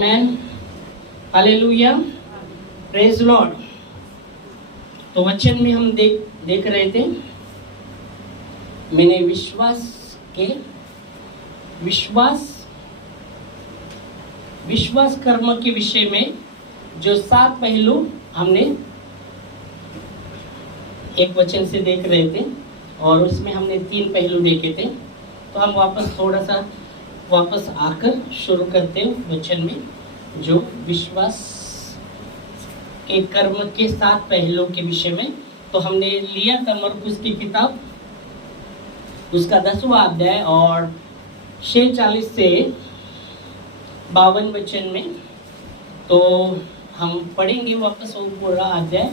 Man hallelujah praise Lord. तो वचन में हम देख रहे थे, मैंने विश्वास कर्म के विषय में जो 7 पहलू हमने एक वचन से देख रहे थे और उसमें हमने 3 पहलू देखे थे। तो हम वापस आकर शुरू करते हैं वचन में जो विश्वास के कर्म के 7 पहलुओं के विषय में। तो हमने लिया था मरकुस की किताब उसका 10वां अध्याय और 46 से 52 वचन में। तो हम पढ़ेंगे वापस वो पूरा अध्याय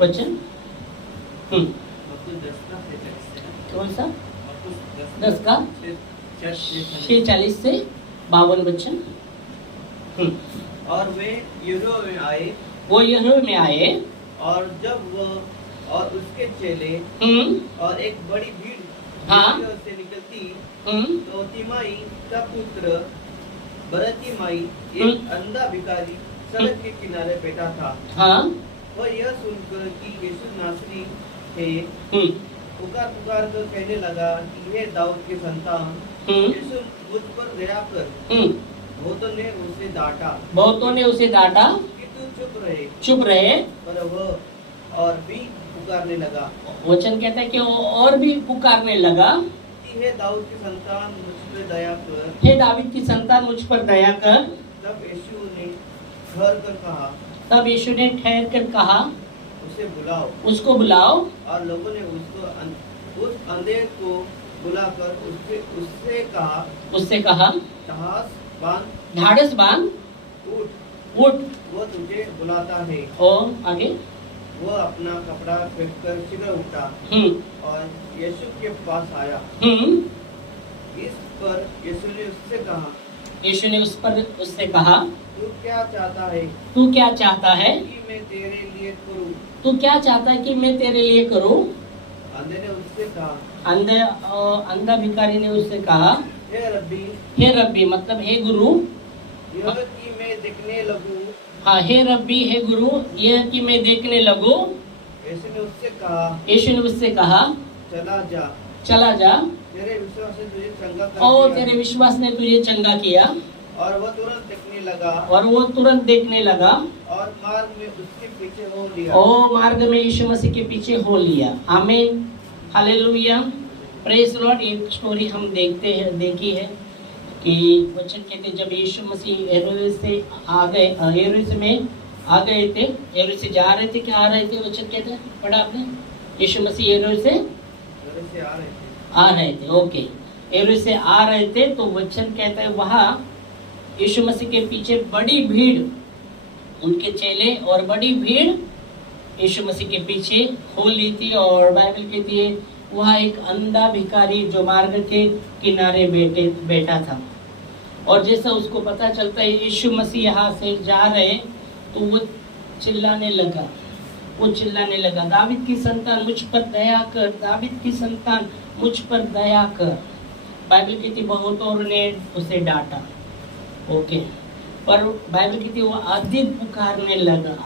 वचन। कौन सा 10 का 46 से 52 वचन। और वे यरीहो में आए, वो यरीहो में आए और जब वह और उसके चेले और एक बड़ी भीड़ यरीहो से निकलती, तो तिमाई का पुत्र बरतिमाई एक अंधा भिखारी सड़क के किनारे बैठा था। वह यह सुनकर कि यीशु नासरी है, पुकार कर कहने लगा कि हे दाऊद के संतान, यीशु मुझ पर दया कर। बहुतों ने उसे डांटा कि तू चुप रहे। पर वह और भी पुकारने लगा। वचन कहता है कि वो और भी पुकारने लगा कि हे दाऊद की संतान मुझ पर दया कर। हे दाऊद की संतान मुझ पर दया कर। तब यीशु ने ठहर कर कहा उसको बुलाओ। और लोगों ने उस अंधे को बुलाकर उससे कहा ढाढ़स बांध, उठ, वो तुझे बुलाता है। और आगे वो अपना कपड़ा फेंककर शीघ्र उठा और यीशु के पास आया। इस पर यीशु ने उससे कहा तू क्या चाहता है कि मैं तेरे लिए करूं? तू क्या चाहता है कि मैं तेरे लिए करूं? अंधे ने उससे कहा, अंधा भिखारी ने उससे कहा, हे रब्बी मतलब हे गुरु, यह कि मैं देखने लगूं। हाँ, हे रब्बी हे गुरु, यह कि मैं देखने लगूं। यीशु ने उससे कहा चला जा, तेरे विश्वास ने तुझे चंगा कर दिया। तेरे विश्वास ने तुझे चंगा किया। और वह तुरंत देखने लगा और मार्ग में उसके पीछे हो लिया। मार्ग में यीशु मसीह के पीछे हो लिया। आमीन हालेलुया प्रेज लॉर्ड। एक स्टोरी हम देखी है कि वचन कहते जब यीशु मसीह हेरोदेस से आ गए, हेरोदेस में आ गए थे, हेरोदेस से जा रहे थे क्या आ रहे थे? वचन कहते पढ़ा आपने? यीशु मसीह हेरोदेस से आ रहे थे। ओके, हेरोदेस से आ रहे थे। तो वचन कहता है वहाँ यीशु मसीह के पीछे बड़ी भीड़, उनके चेले और बड़ी भीड़ यीशु मसीह के पीछे हो ली थी। और बाइबल कहती है वहाँ एक अंधा भिखारी जो मार्ग के किनारे बैठा था। और जैसा उसको पता चलता है यीशु मसीह यहाँ से जा रहे, तो वो चिल्लाने लगा, दावीद की संतान मुझ पर दया कर, दावीद की संतान मुझ पर दया कर। बाइबल कहती बहुतों ने उसे डांटा। ओके, पर बाइबल कहती वो अधिक पुकारने लगा।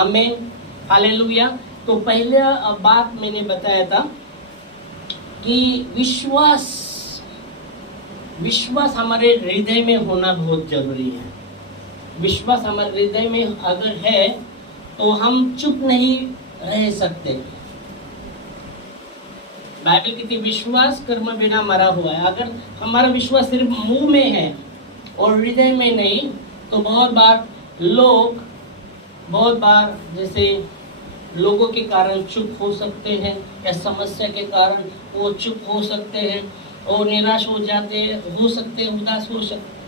आमीन हालेलुया। तो पहले बात मैंने बताया था कि विश्वास हमारे हृदय में होना बहुत जरूरी है। विश्वास हमारे हृदय में अगर है तो हम चुप नहीं रह सकते। बाइबल कहती विश्वास कर्म बिना मरा हुआ है। अगर हमारा विश्वास सिर्फ मुंह में है और हृदय में नहीं, तो बहुत बार जैसे लोगों के कारण चुप हो सकते हैं या समस्या के कारण वो चुप हो सकते हैं और निराश हो सकते हैं, उदास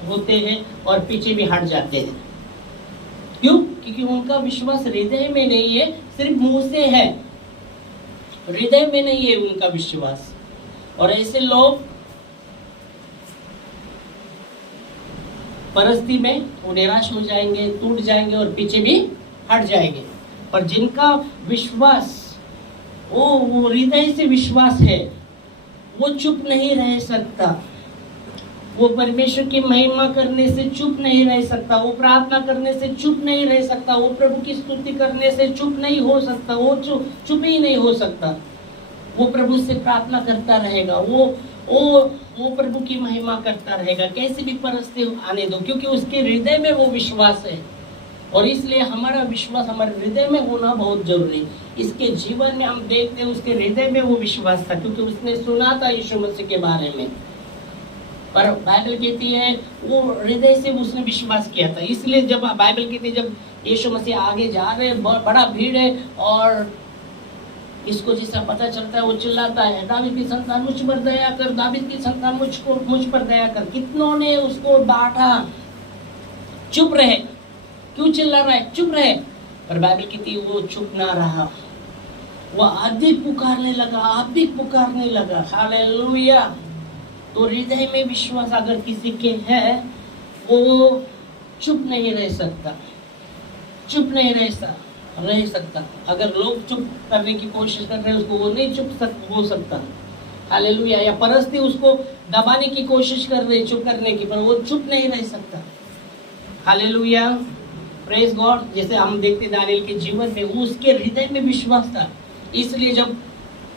होते हैं और पीछे भी हट जाते हैं। क्यों? क्योंकि उनका विश्वास हृदय में नहीं है, सिर्फ मुंह से है, हृदय में नहीं है उनका विश्वास। और ऐसे लोग परिस्थिति में वो निराश हो जाएंगे, टूट जाएंगे और पीछे भी हट जाएंगे। पर जिनका विश्वास वो हृदय से विश्वास है, वो चुप नहीं रह सकता, वो परमेश्वर की महिमा करने से चुप नहीं रह सकता, वो प्रार्थना करने से चुप नहीं रह सकता, वो प्रभु की स्तुति करने से चुप नहीं हो सकता, वो चुप ही नहीं हो सकता। वो प्रभु से प्रार्थना करता रहेगा, वो प्रभु की महिमा करता रहेगा, कैसी भी परिस्थिति आने दो, क्योंकि उसके हृदय में वो विश्वास है। और इसलिए हमारा विश्वास हमारे हृदय में होना बहुत जरूरी। इसके जीवन में हम देखते हैं उसके हृदय में वो विश्वास था, क्योंकि उसने सुना था यीशु मसीह के बारे में। पर बाइबल कहती है वो हृदय से उसने विश्वास किया था। इसलिए जब बाइबल कहती है जब यीशु मसीह आगे जा रहे हैं, बड़ा भीड़ है, और इसको जैसा पता चलता है वो चिल्लाता है, दावीद की संतान मुझ पर दया कर, दावीद की संतान मुझ पर दया कर। कितनों ने उसको डांटा, चुप रहे, क्यों चिल्ला रहा है, चुप रहे। पर बाइबल कहती है वो चुप ना रहा, वो अधिक पुकारने लगा। हालेलुया। तो हृदय में विश्वास अगर किसी के है, वो चुप नहीं रह सकता, रह सकता। अगर लोग चुप करने की कोशिश कर रहे हैं उसको, वो नहीं हो सकता। हालेलुया। या परिस्थिति उसको दबाने की कोशिश कर रही चुप करने की, पर वो चुप नहीं रह सकता। Hallelujah, praise God. जैसे हम देखते दानिएल के जीवन में, उसके हृदय में विश्वास था। इसलिए जब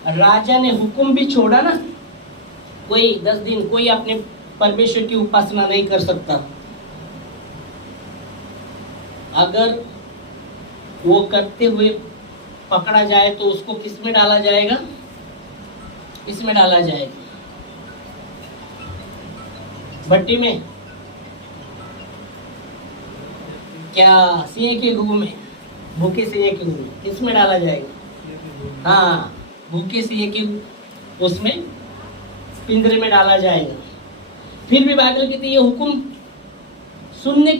राजा ने हुक्म भी छोड़ा ना, कोई 10 दिन कोई अपने परमेश्वर की उपासना नहीं कर सकता। अगर वो करते हुए पकड़ा जाए तो उसको किस में डाला जाएगा, इसमें डाला जाएगा, भट्टी में, क्या सिंह के गू में, भूखे सिंह के गू में, किसमें डाला जाएगा? हाँ, भूखे सिंह के उसमें पिंजरे में डाला जाएगा। फिर भी बाइबल कहती है ये हुक्म सुनने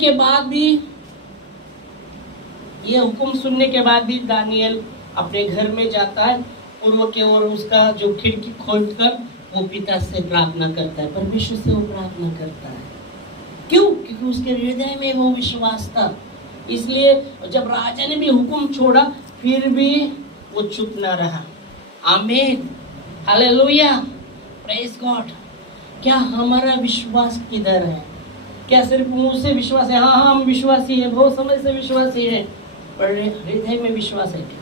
के बाद भी दानिएल अपने घर में जाता है, पूर्व की ओर उसका जो खिड़की खोलकर वो पिता से प्रार्थना करता है, परमेश्वर से वो प्रार्थना करता है। क्यों? क्योंकि उसके हृदय में वो विश्वास था। इसलिए जब राजा ने भी हुक्म छोड़ा, फिर भी वो चुप ना रहा। आमीन, हालेलुया, प्रेज गॉड। क्या हमारा विश्वास किधर है? क्या सिर्फ मुंह से विश्वास है? हाँ हम विश्वासी है, बहुत समय से विश्वासी है, पर हृदय में विश्वास है क्या?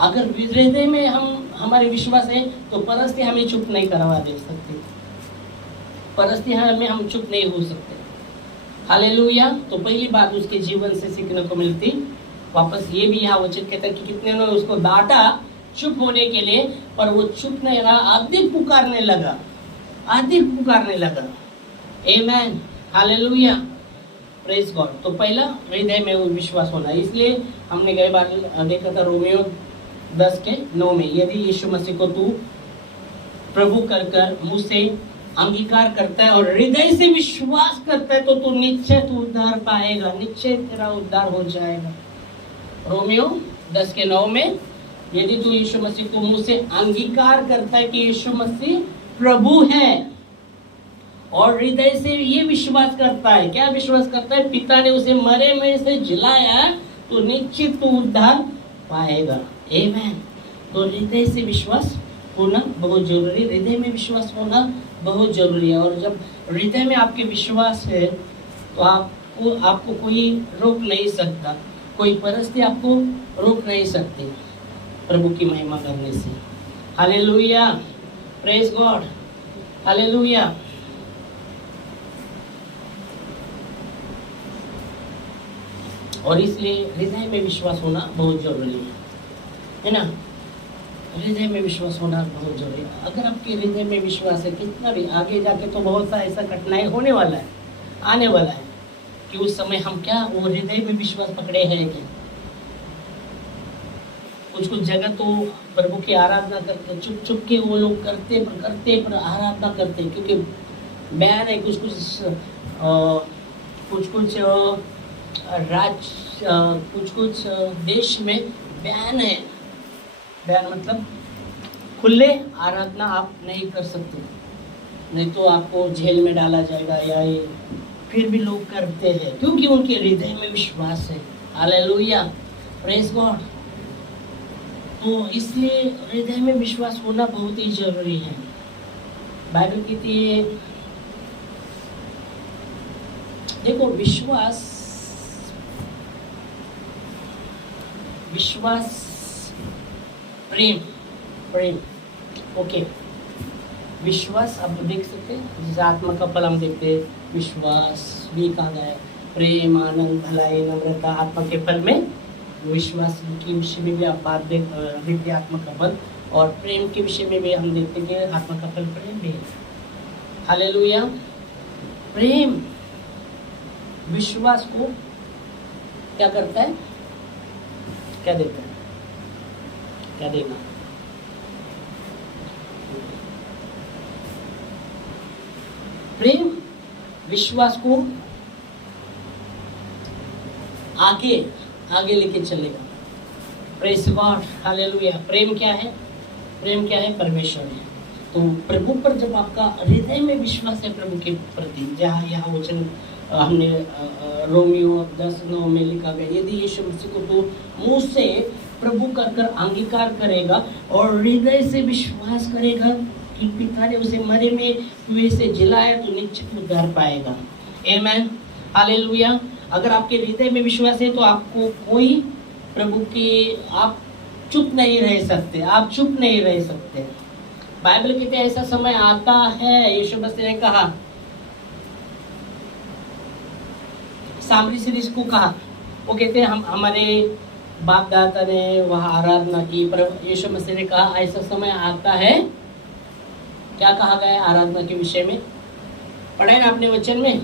अगर हृदय में हमारे विश्वास है तो परिस्थिति हमें चुप नहीं करवा दे सकती, परिस्थिति हमें हम चुप नहीं हो सकते। हालेलुया। तो पहली बात उसके जीवन से सीखने को मिलती, वापस ये भी यहाँ वचन कहता है कि कितने ने उसको डांटा चुप होने के लिए, पर वो चुप नहीं रहा, अधिक पुकारने लगा। आमेन, हालेलुया, प्रेज गॉड। तो पहला हृदय में वो विश्वास होना। इसलिए हमने कई बार देखा था रोमियो 10:9 में, यदि यीशु मसीह को तू प्रभु कर मुंह से अंगीकार करता है और हृदय से विश्वास करता है तो तू निश्चय उद्धार पाएगा, निश्चय तेरा उद्धार हो जाएगा। रोमियो 10:9 में, यदि तू यीशु मसीह को मुंह से अंगीकार करता है कि यीशु मसीह प्रभु है और हृदय से ये विश्वास करता है, क्या विश्वास करता है? पिता ने उसे मरे में से जिलाया, तो निश्चित तू उद्धार पाएगा। आमेन। तो हृदय से विश्वास होना बहुत जरूरी, हृदय में विश्वास होना बहुत जरूरी है। और जब हृदय में आपके विश्वास है तो आपको कोई रोक नहीं सकता, कोई परिस्थिति आपको रोक नहीं सकती प्रभु की महिमा करने से। Hallelujah, praise God, hallelujah. और इसलिए हृदय में विश्वास होना बहुत जरूरी है ना? हृदय में विश्वास होना बहुत जरूरी है। अगर आपके हृदय में विश्वास है, कितना भी आगे जाके तो बहुत सा ऐसा कठिनाई होने वाला है, आने वाला है, कि उस समय हम क्या वो हृदय में विश्वास पकड़े हैं क्या? कुछ जगह तो प्रभु की आराधना करते, चुप के वो लोग करते पर आराधना करते, क्योंकि बयान है कुछ देश में बयान है। बयान मतलब खुले आराधना आप नहीं कर सकते, नहीं तो आपको जेल में डाला जाएगा, या ये फिर भी लोग करते हैं क्योंकि उनके हृदय में विश्वास है। Hallelujah, praise God. तो इसलिए हृदय में विश्वास होना बहुत ही जरूरी है। बाइबल कहती है देखो विश्वास, विश्वास, प्रेम, प्रेम, ओके। विश्वास आप देख सकते हैं, जैसे आत्मा का फल हम देखते हैं, विश्वास भी कहा गया है, प्रेम, आनंद, भलाई, नम्रता, आत्मा के फल में विश्वास के विषय में भी आप बात देखते हैं, आत्मा का फल। और प्रेम के विषय में भी हम देखते हैं कि आत्मा का फल प्रेम भी है। हालेलुया। प्रेम विश्वास को क्या करता है, क्या देता है, क्या देगा? प्रेम विश्वास को आगे आगे लेके चलेगा। Praise God, hallelujah. प्रेम क्या है? प्रेम क्या है? परमेश्वर है। तो प्रभु पर जब आपका हृदय में विश्वास है प्रभु के प्रति, जहाँ यहाँ वचन हमने रोमियो 10:9 में लिखा गया, यदि यीशु मसीह को तो मुंह से प्रभु कर कर अंगीकार करेगा और हृदय से विश्वास करेगा कि पिता ने उसे मरे में हुए से जिलाया, तो निश्चित उद्धार पाएगा। आमेन, हालेलुया। अगर आपके हृदय में विश्वास है तो आपको कोई प्रभु की, आप चुप नहीं रह सकते, आप चुप नहीं रह सकते। बाइबल कहते हैं ऐसा समय आता है, यीशु मसीह ने कहा, सामरी सीरीज को कहा, वो कहते हैं हम हमारे बाप दादा ने वहाँ आराधना की, पर यीशु मसीह ने कहा ऐसा समय आता है। क्या कहा गया है आराधना के विषय में? पढ़े ना अपने वचन में,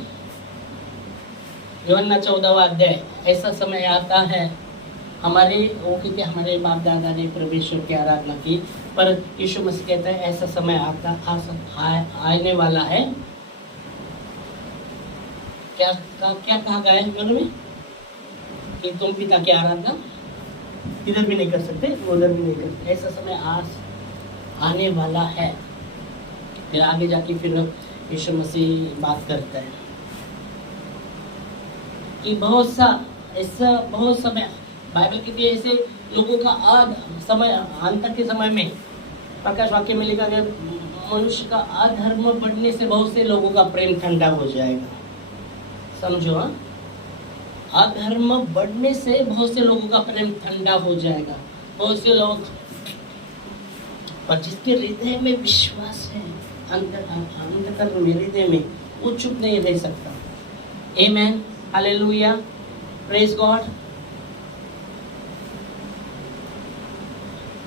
यूहन्ना 14वां अध्याय, ऐसा समय आता है हमारे, वो कहते हैं हमारे बाप दादा ने परमेश्वर की आराधना की, पर यीशु मसीह कहता है ऐसा समय आने वाला है। क्या कहा गया है यूहन्ना में? कि तुम पिता की आराधना इधर भी नहीं कर सकते, उधर भी नहीं कर सकते। ऐसा समय आने वाला है। फिर आगे जाके फिर यीशु मसीह बात करता है कि बहुत समय बाइबल कहती है ऐसे लोगों का समय, अंत के समय में, प्रकाश वाक्य में लिखा गया, मनुष्य का अधर्म बढ़ने से बहुत से लोगों का प्रेम ठंडा हो जाएगा। समझो, हाँ, अधर्म बढ़ने से बहुत से लोगों का प्रेम ठंडा हो जाएगा। बहुत से लोग, पर जिसके हृदय में विश्वास है, अंतःकरण में, हृदय में, वो चुप नहीं रह सकता। आमेन, हालेलुया, प्रेज गॉड।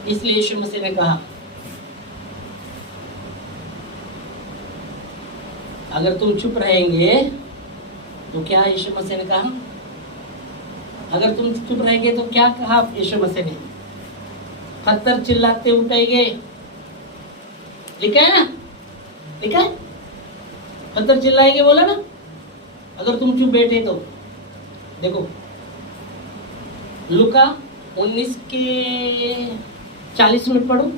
इसलिए यीशु मसीह ने कहा अगर तुम चुप रहेंगे तो क्या, यीशु मसीह ने कहा अगर तुम चुप रहेंगे तो क्या कहा यीशु मसीह ने? पत्थर चिल्लाते उठाएंगे। लिखा है ना, लिखा है, पत्थर चिल्लाएंगे बोला ना, अगर तुम चुप बैठे तो। देखो लूका 19:40 में पढ़ो,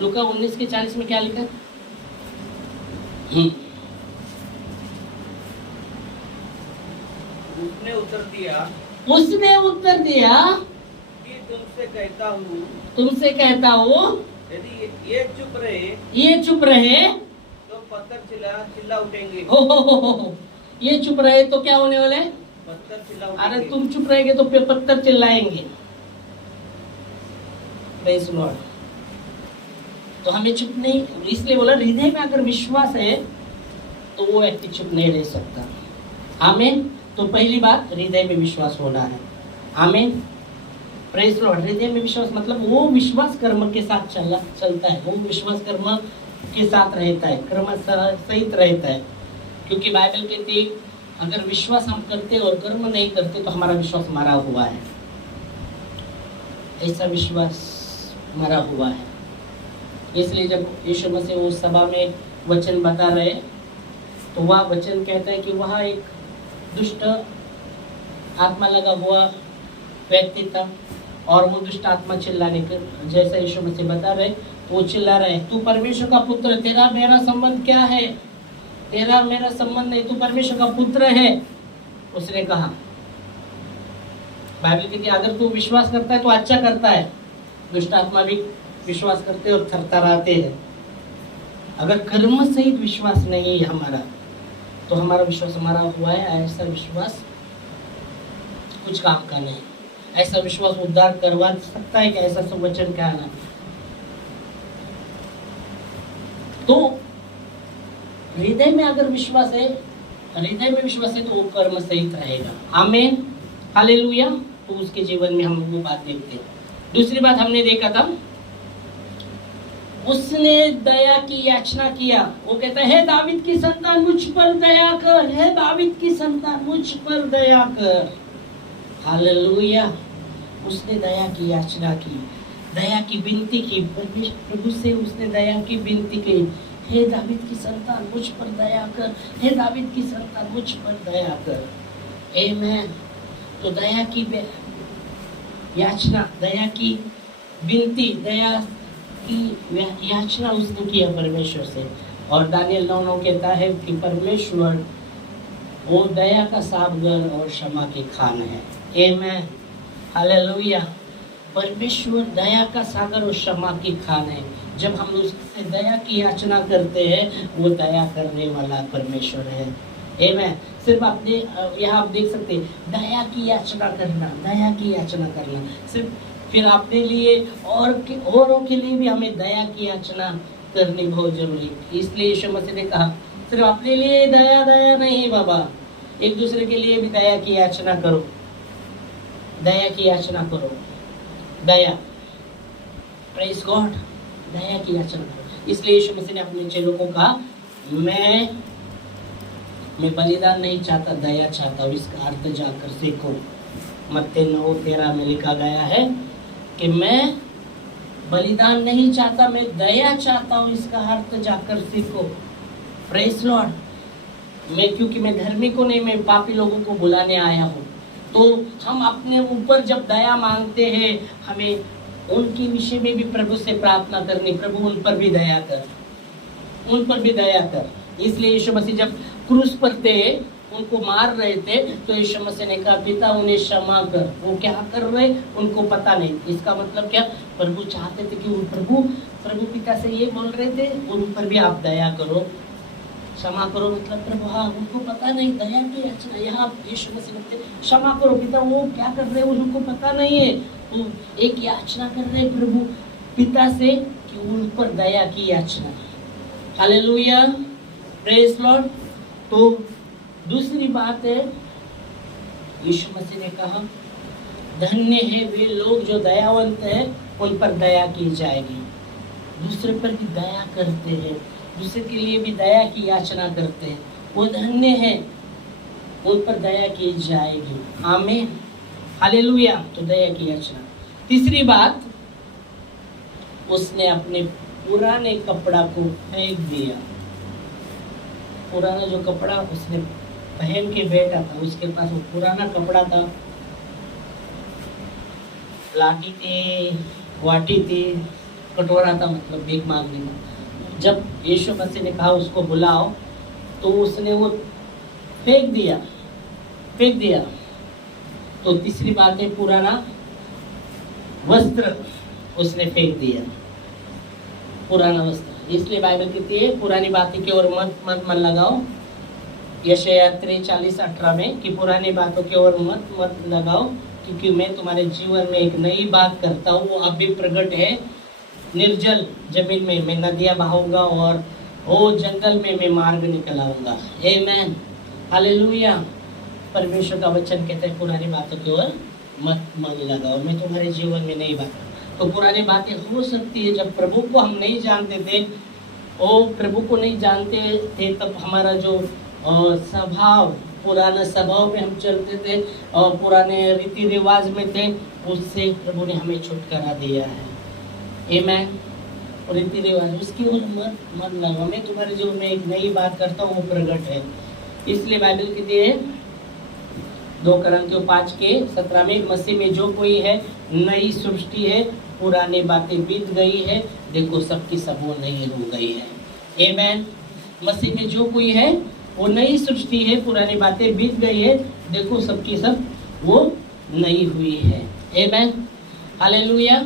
लूका 19:40 में क्या लिखा है? उसने उत्तर दिया कि तुमसे कहता हूँ यदि ये चुप रहे तो पत्थर चिल्ला उठेंगे। हो, ये चुप रहे तो क्या होने वाले? पत्थर चिल्ला उठेंगे। अरे तुम चुप रहेंगे तो पत्थर चिल्लाएंगे। Praise Lord. तो हमें चुप नहीं, इसलिए बोला हृदय में अगर विश्वास है तो वो व्यक्ति चुप नहीं रह सकता। आमीन। तो पहली बात, हृदय में विश्वास होना है। आमीन, प्रेज़ लॉर्ड। हृदय में विश्वास मतलब वो विश्वास कर्म के साथ चलता है, वो विश्वास कर्म के साथ रहता है, कर्म सहित रहता है। क्योंकि बाइबल कहती है अगर विश्वास हम करते और कर्म नहीं करते तो हमारा विश्वास मरा हुआ है। ऐसा विश्वास मरा हुआ है। इसलिए जब यीशु मसीह उस सभा में वचन बता रहे तो वह वचन कहता है कि वह एक दुष्ट आत्मा लगा हुआ व्यक्ति था और वो दुष्ट आत्मा चिल्लाने के, जैसा यीशु मसीह बता रहे तो वो चिल्ला रहे, तू परमेश्वर का पुत्र, तेरा मेरा संबंध क्या है? तेरा मेरा संबंध नहीं, तू परमेश्वर का पुत्र है। उसने कहा, बाइबल कहती है अगर तू विश्वास करता है तो अच्छा करता है। दुष्ट आत्मा भी विश्वास करते और थरथराते हैं। अगर कर्म सहित विश्वास नहीं है हमारा तो हमारा विश्वास हमारा हुआ है। ऐसा विश्वास कुछ काम का नहीं, ऐसा विश्वास उद्धार करवा सकता है कि ऐसा सब वचन क्या है। तो हृदय में अगर विश्वास है, हृदय में विश्वास है तो वो कर्म सहित रहेगा। आमीन, हालेलुया। तो उसके जीवन में हम वो बात देखते हैं। दूसरी बात हमने देखा था, उसने दया की याचना किया। वो कहता है, हे दाविद की संतान मुझ पर दया कर, हे दाविद की संतान मुझ पर दया कर। हालेलुया। उसने दया की याचना की, दया की विनती की, प्रभु से उसने दया की विनती की। हे दाविद की संतान मुझ पर दया कर, हे दाविद की संतान मुझ पर दया कर। आमीन। तो दया की याचना, दया की विनती, दया की याचना उसने किया परमेश्वर से। और दानियल 9:9 कहता है कि परमेश्वर वो दया का सागर और क्षमा की खान है। आमीन, हालेलुया। परमेश्वर दया का सागर और क्षमा की खान है। जब हम उससे दया की याचना करते हैं, वो दया करने वाला परमेश्वर है। आमीन। सिर्फ आपने यहाँ आप देख सकते हैं, दया की याचना करना, दया की याचना करना। सिर्फ फिर अपने लिए और औरों के लिए भी हमें दया की याचना करनी बहुत जरूरी। इसलिए यीशु मसीह ने कहा, सिर्फ अपने लिए दया दया नहीं बाबा, एक दूसरे के लिए भी दया की याचना करो, दया की याचना करो। दया, प्रेज गॉड, दया की याचना करो। इसलिए यीशु मसीह ने अपने चेलों को कहा, मैं बलिदान नहीं चाहता, दया चाहता हूँ। इसका अर्थ जाकर सीखो। मत्ती 9:13 में लिखा गया है कि मैं बलिदान नहीं चाहता, मैं दया चाहता हूँ। इसका अर्थ जाकर सीखो। Praise Lord. क्योंकि मैं धर्मी को नहीं, मैं पापी लोगों को बुलाने आया हूँ। तो हम अपने ऊपर जब दया मांगते हैं, हमें उनके विषय में भी प्रभु से प्रार्थना करनी, प्रभु उन पर भी दया कर, उन पर भी दया कर। इसलिए यीशु मसीह जब क्रूस पर थे, उनको मार रहे थे, तो यीशु मसीह ने कहा, पिता उन्हें क्षमा कर, वो क्या कर रहे उनको पता नहीं। इसका मतलब क्या, प्रभु चाहते थे कि प्रभु पिता से ये बोल रहे थे, उन पर भी आप दया करो, क्षमा करो। मतलब प्रभु, हाँ उनको पता नहीं, दया की याचना। यहाँ यीशु मसीह कहते क्षमा करो पिता, वो क्या कर रहे हैं उनको पता नहीं है। तो एक याचना कर रहे प्रभु पिता से कि उन पर दया की याचना। Hallelujah, praise Lord. तो दूसरी बात है, यीशु मसीह ने कहा, धन्य है वे लोग जो दयावंत है, उन पर दया की जाएगी। दूसरे पर भी दया करते हैं, दूसरे के लिए भी दया की याचना करते हैं, वो धन्य है, उन पर दया की जाएगी। आमीन, हालेलुया। तो दया की याचना। तीसरी बात, उसने अपने पुराने कपड़ा को फेंक दिया। पुराना जो कपड़ा उसने पहन के बैठा था, उसके पास वो पुराना कपड़ा था, लाठी थी, वाटी थी, कटोरा था, मतलब भीख मांगने का। जब यीशु मसीह ने कहा उसको बुलाओ, तो उसने वो फेंक दिया। तो तीसरी बात है, पुराना वस्त्र उसने फेंक दिया, पुराना वस्त्र। इसलिए बाइबल कहती है, पुरानी बातें की ओर मत मन लगाओ। यशायाह 43:18 में कि पुरानी बातों की ओर मत लगाओ, क्योंकि मैं तुम्हारे जीवन में एक नई बात करता हूँ, वो अभी प्रकट है। निर्जल जमीन में मैं नदियाँ बहाऊंगा और वो जंगल में मैं मार्ग निकलाऊंगा। आमीन, हालेलुया। परमेश्वर का वचन कहता है, पुरानी बातों की ओर मत मन लगाओ, मैं तुम्हारे जीवन में नई बात। तो पुरानी बातें हो सकती है जब प्रभु को हम नहीं जानते थे, प्रभु को नहीं जानते थे, तब हमारा जो स्वभाव, पुराना स्वभाव में हम चलते थे और पुराने रीति रिवाज में थे, उससे प्रभु ने हमें छुटकारा दिया है। आमीन। रीति रिवाज उसकी ओर मत लगाओ, मैं तुम्हारे जीवन में एक नई बात करता हूँ, वो प्रकट है। इसलिए बाइबल कहती है 2 कोरिन्थियों 5:17 में, मसीह में जो कोई है नई सृष्टि है, पुरानी बातें बीत गई है, देखो सबकी सब वो नई हो गई है। आमीन। मसीह में जो कोई है वो नई सृष्टि है, पुरानी बातें बीत गई है, देखो सबकी सब वो नई हुई है। आमीन, हालेलुया,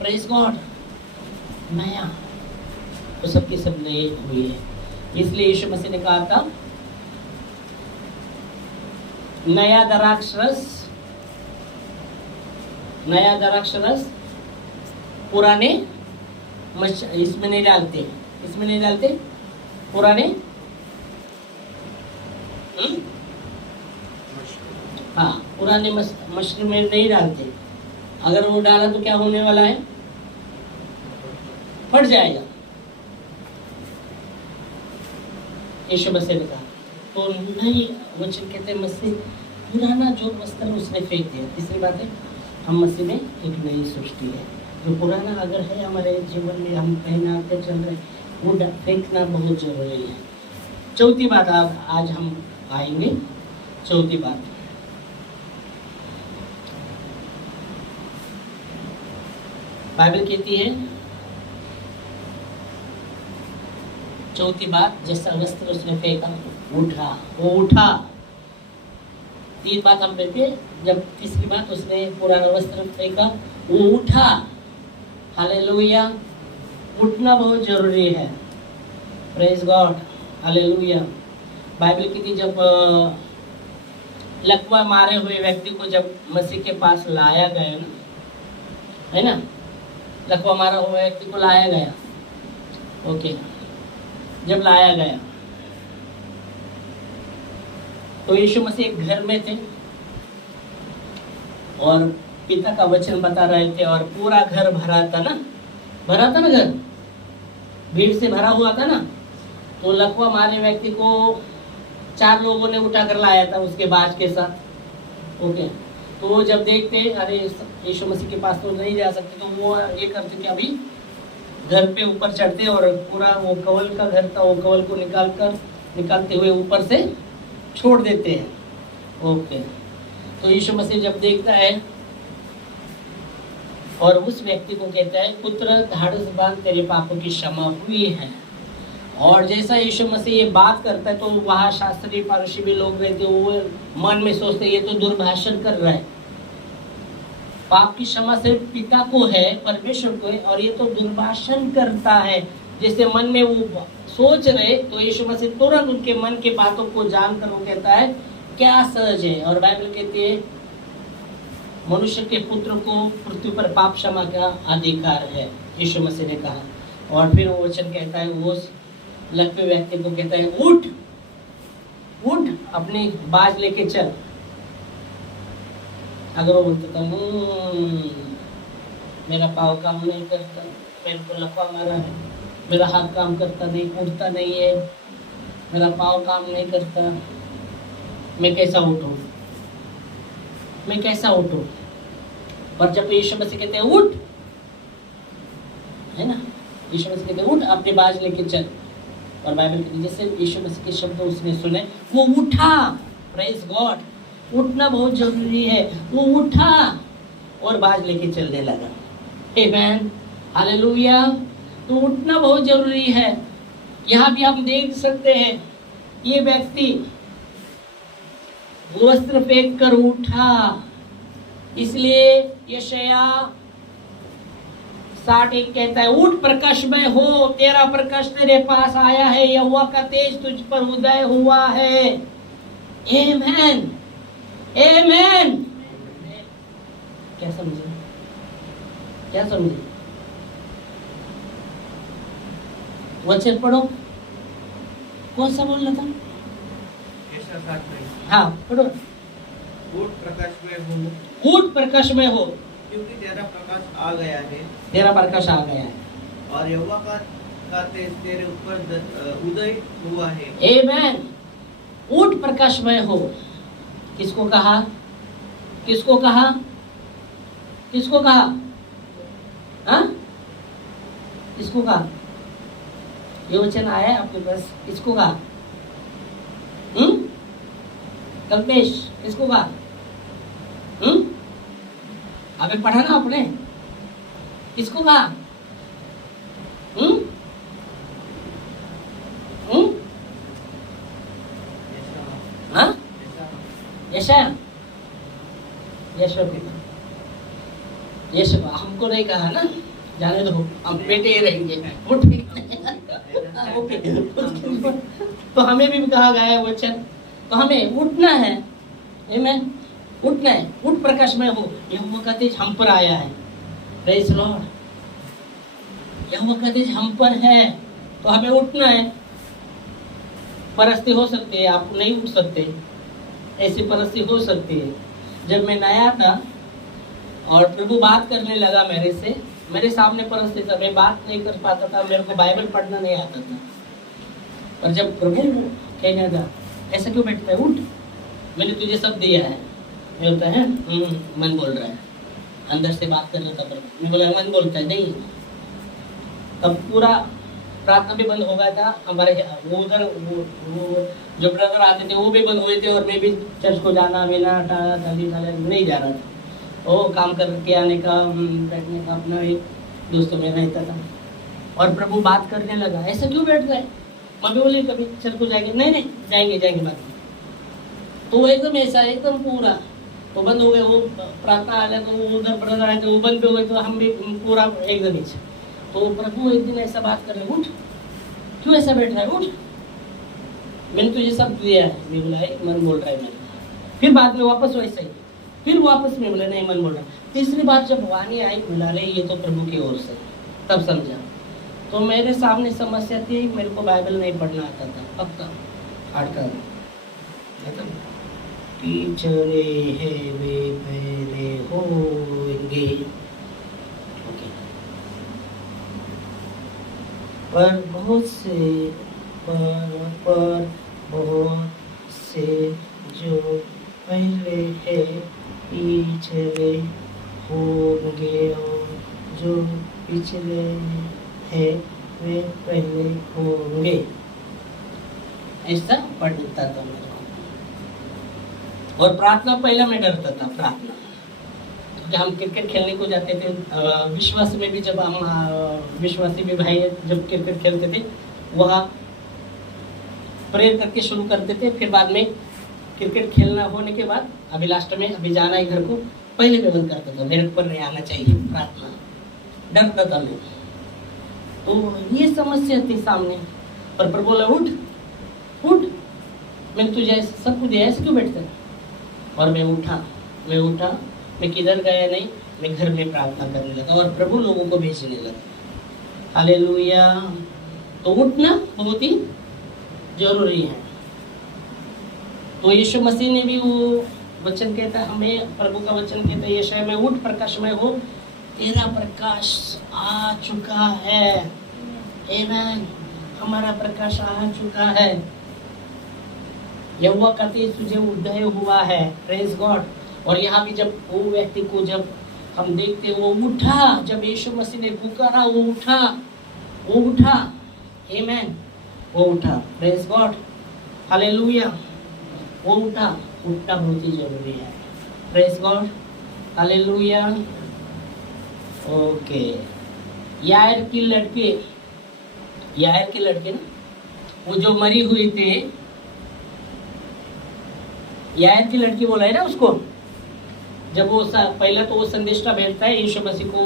प्रेज गॉड। नया, वो सबकी सब नई हुई है। इसलिए यीशु मसीह ने कहा था नया द्राक्ष रस पुराने इसमें नहीं डालते, पुराने हाँ पुराने मशरूम में नहीं डालते। अगर वो डाला तो क्या होने वाला है? फट जाएगा। यीशु मसीह ने कहा तो नहीं, वचन कहते हैं मसीह पुराना जो वस्त्र उसने फेंक दिया। तीसरी बात है हम मसीह में एक नई सृष्टि है। जो पुराना अगर है हमारे जीवन में हम पहना के चल रहे वो फेंकना बहुत जरूरी है। चौथी बात आज हम आएंगे। चौथी बात बाइबल कहती है, चौथी बात जैसा वस्त्र उसने फेंका वो उठा। तीन बात हम देखते, जब तीसरी बात उसने पुराना वस्त्र फेंका वो उठा। हालेलुया। उठना बहुत जरूरी है। Praise God. हालेलुया। बाइबल कहती जब लकवा मारे हुए व्यक्ति को जब मसीह के पास लाया गया ना, है ना, लकवा मारा हुआ व्यक्ति को लाया गया। ओके, जब लाया गया तो यीशु मसीह एक घर में थे और पिता का वचन बता रहे थे और पूरा घर भरा था ना घर भीड़ से भरा हुआ था ना। तो लकवा मारने व्यक्ति को 4 लोगों ने उठा कर लाया था उसके बाज के साथ। ओके, तो वो जब देखते अरे यीशु मसीह के पास तो नहीं जा सकते, तो वो ये करते थे अभी घर पे ऊपर चढ़ते और पूरा वो कवल का घर था, वो कवल को निकालते हुए ऊपर से छोड़ देते हैं। ओके, तो यीशु मसीह जब देखता है और उस व्यक्ति को कहता है पुत्र धाड़स बांध, तेरे पापों की क्षमा हुई है। और जैसा यीशु मसीह ये बात करता है तो वहाँ शास्त्री फरीसी भी लोग रहते, वो मन में सोचते ये तो दुर्भाषण कर रहा है। पाप की क्षमा सिर्फ पिता को है, परमेश्वर को है, और ये तो दुर्भाषण करता है। जैसे मन में वो सोच रहे तो यीशु मसीह तुरंत उनके मन के बातों को जानकर वो कहता है क्या सहज है। और बाइबल कहती है मनुष्य के पुत्र को पृथ्वी पर पाप क्षमा का अधिकार है, यीशु मसीह ने कहा। और फिर वो वचन कहता है वो लकवे व्यक्ति को कहता है उठ अपनी बाज लेके चल। अगर वो बोलता था मेरा पाँव काम नहीं करता, मेरे को लकवा मारा है, मेरा हाथ काम करता नहीं, उठता नहीं है, मेरा पाँव काम नहीं करता, मैं कैसा उठूं? पर जब यीशु मसीह कहते हैं उठ, है ना, यीशु मसीह कहते हैं उठ अपने बाज लेके चल। और बाइबल कहती है जैसे यीशु मसीह के शब्द उसने सुने वो उठा। Praise God. उठना बहुत जरूरी है। वो उठा और बाज लेके चलने लगा। आमेन, हालेलुया। तो उठना बहुत जरूरी है। यहाँ भी हम देख सकते हैं ये व्यक्ति वस्त्र फेंक कर उठा। इसलिए यशाया 60:1 कहता है उठ प्रकाशमय हो, तेरा प्रकाश तेरे पास आया है, यहोवा का तेज तुझ पर उदय हुआ है। आमेन, आमेन। क्या समझे? वचन पढ़ो। कौन सा बोल रहा था? हाँ पढ़ो। उठ प्रकाशमय हो, उठ प्रकाशमय हो, क्योंकि तेरा प्रकाश आ गया है, तेरा प्रकाश आ गया है, और यहोवा का तेज तेरे ऊपर उदय हुआ है। आमेन। उठ प्रकाशमय हो। किसको कहा? हाँ, किसको कहा? ये वचन आया है आपके पास, किसको कहा? कल्पेश, किसको कहा? अबे पढ़ा ना आपने, किसको कहा? हाँ, यशु हमको नहीं कहा ना, जाने दो, हम बेटे ही रहेंगे। तो हमें भी कहा गया है वचन, तो हमें उठना है। आमेन। उठना है, उठ प्रकाशमय हो। यहोवा का तेज हम पर आया है। Praise Lord. यहोवा का तेज हम पर है तो हमें उठना है। परस्ती हो सकती है, आप नहीं उठ सकते, ऐसी परस्ती हो सकती है। जब मैं नया था और प्रभु बात करने लगा मेरे से, मेरे सामने परस्ती था, मैं बात नहीं कर पाता था, मेरे को बाइबल पढ़ना नहीं आता था। और जब प्रभु कहने लगा ऐसा क्यों बैठता है, उठ, मैंने तुझे सब दिया है। मैं बोलता है मन बोल रहा है, अंदर से बात कर रहा था प्रभु। मैं बोला मन बोलता है नहीं। तब पूरा प्रार्थना भी बंद हो गया था हमारे। वो उधर वो जो ब्रदर आते थे वो भी बंद हुए थे, और मैं भी चर्च को जाना बिना नहीं जा रहा था। वो काम करके आने का बैठने का अपना एक दोस्तों में रहता था। और प्रभु बात करने लगा ऐसा क्यों बैठ गए। मम्मी बोली कभी चर्च को जाएंगे, नहीं जाएंगे बात। तो वो एकदम ऐसा एकदम पूरा तो बंद हो गए। वो प्रार्थना आ गया तो वो उधर ब्रदर आए थे वो बंद हो गए, तो हम भी पूरा एकदम ही। तो प्रभु एक दिन ऐसा बात कर रहे, उठ, क्यों ऐसा बैठ रहा है, उठ, मैंने तुझे सब दिया है। मैं बोला मन बोल रहा है मेरे। फिर बाद में वापस वैसा ही, फिर वापस में बोला नहीं मन बोल रहा। तीसरी बार जब वाणी आई बोला रहे ये तो प्रभु की ओर से, तब समझा। तो मेरे सामने समस्या थी, मेरे को बाइबल नहीं पढ़ना आता था, पक्का हार्ड टीचरे है वे पहले होंगे, पर बहुत से जो पहले है पिछले होंगे, और जो पिछले है वे पहले होंगे। ऐसा पढ़ता था मैं। और प्रार्थना पहला मैं डरता था। प्रार्थना जब हम क्रिकेट खेलने को जाते थे, विश्वास में भी जब हम विश्वासी भी भाई जब क्रिकेट खेलते थे, वहाँ प्रेयर करके शुरू करते थे। फिर बाद में क्रिकेट खेलना होने के बाद अभी लास्ट में अभी जाना है घर को, पहले मैं बंद करता था, मेरे पर नहीं आना चाहिए प्रार्थना, डरता था मैं। तो ये समस्या थी सामने। पर प्रभु बोला उठ, मैंने तुझे सब कुछ दिया, ऐसे क्यों बैठता है। और मैं उठा, मैं किधर गया नहीं, मैं घर में प्रार्थना करने लगा और प्रभु लोगों को भेजने लगा। हालेलुया। तो उठना बहुत ही जरूरी है। तो यीशु मसीह ने भी वो वचन कहता है, हमें प्रभु का वचन कहता है यशाया में, उठ प्रकाशमय हो, तेरा प्रकाश आ चुका है। आमीन। हमारा प्रकाश आ चुका है। यहोवा का तेज तुझे उदय हुआ है। Praise God. और यहाँ भी जब वो व्यक्ति को जब हम देखते वो उठा, जब यीशु मसीह ने पुकारा वो उठा। आमीन। वो उठा। Praise God. हालेलुया। वो उठा। उठना बहुत ही जरूरी है। Praise God. Hallelujah. Okay. Yair की लड़के ना, वो जो मरी हुई थे, यायर की लड़की बोला है ना उसको, जब वो पहला तो वो संदेशा भेजता है यीशु मसीह को,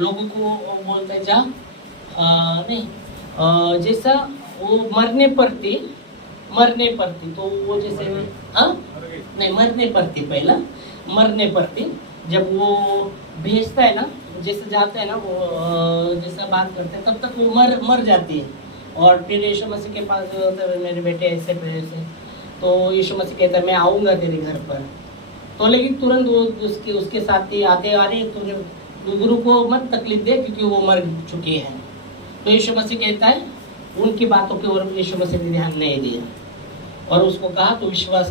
लोगों को बोलता है जा जैसा वो मरने पर थी तो वो जैसे मरने पर थी जब वो भेजता है ना, जैसे जाता है ना वो जैसा बात करते हैं तब तक वो मर जाती है। और फिर यीशु मसीह के पास होता है, मेरे बेटे ऐसे तो यीशु मसीह कहता है मैं आऊँगा तेरे घर पर। तो लेकिन तुरंत वो उसके साथ ही आते आ रहे, तो गुरु को मत तकलीफ दे क्योंकि वो मर चुके हैं। तो यीशु मसीह कहता है उनकी बातों की ओर यीशु मसीह ने ध्यान नहीं दिया और उसको कहा तू विश्वास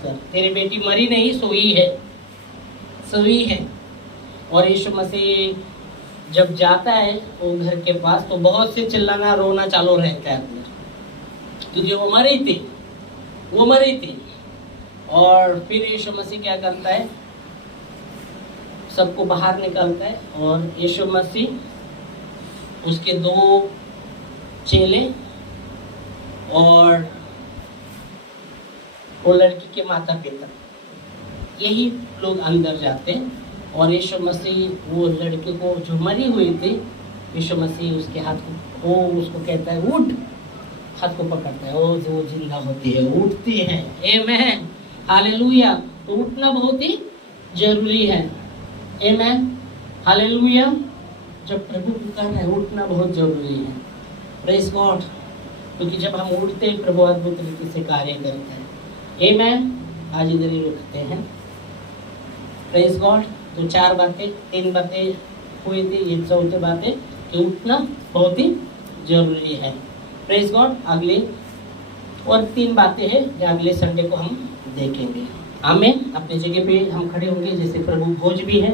कर, तेरी बेटी मरी नहीं, सोई है। और यीशु मसीह जब जाता है वो घर के पास तो बहुत से चिल्लाना रोना चालू रहता है अंदर, क्योंकि वो मरी थी। और फिर यीशु मसीह क्या करता है, सबको बाहर निकालता है और यीशु मसीह उसके 2 चेले और वो लड़की के माता पिता, यही लोग अंदर जाते हैं। और यीशु मसीह वो लड़की को जो मरी हुई थी, यीशु मसीह उसके हाथ को, वो उसको कहता है उठ, हाथ को पकड़ता है, वो जो जिंदा होती है, उठती है। आमीन। हालेलुया। तो उठना बहुत ही जरूरी है। आमेन। हालेलुया। जब प्रभु पुकार रहा है उठना बहुत जरूरी है। Praise God. क्योंकि जब हम उठते हैं प्रभु अद्भुत रीति से कार्य करता है। आमेन। आज इधर ही रुकते हैं। Praise God. तो 4 बातें 3 बातें हुई थी, ये चौथी बात है कि उठना बहुत ही जरूरी है। Praise God. अगले और 3 बातें हैं जो अगले संडे को हम देखेंगे। आमीन। अपनी जगह पे हम खड़े होंगे, जैसे प्रभु भोज भी है।